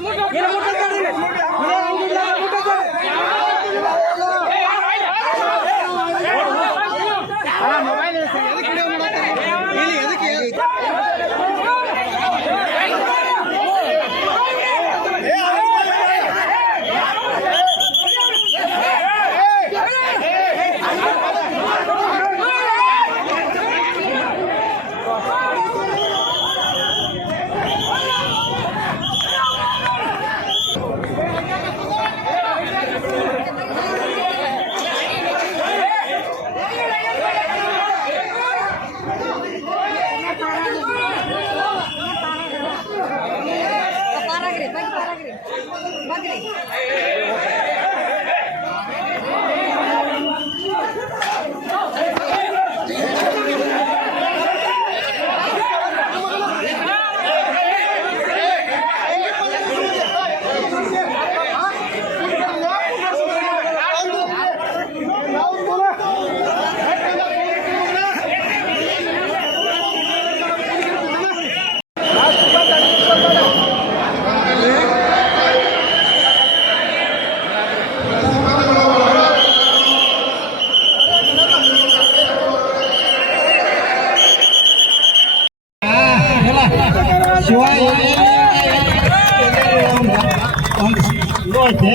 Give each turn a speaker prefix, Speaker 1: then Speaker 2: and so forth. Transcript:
Speaker 1: mucho.
Speaker 2: Let's
Speaker 3: go.
Speaker 4: शिवाय ಒಂದು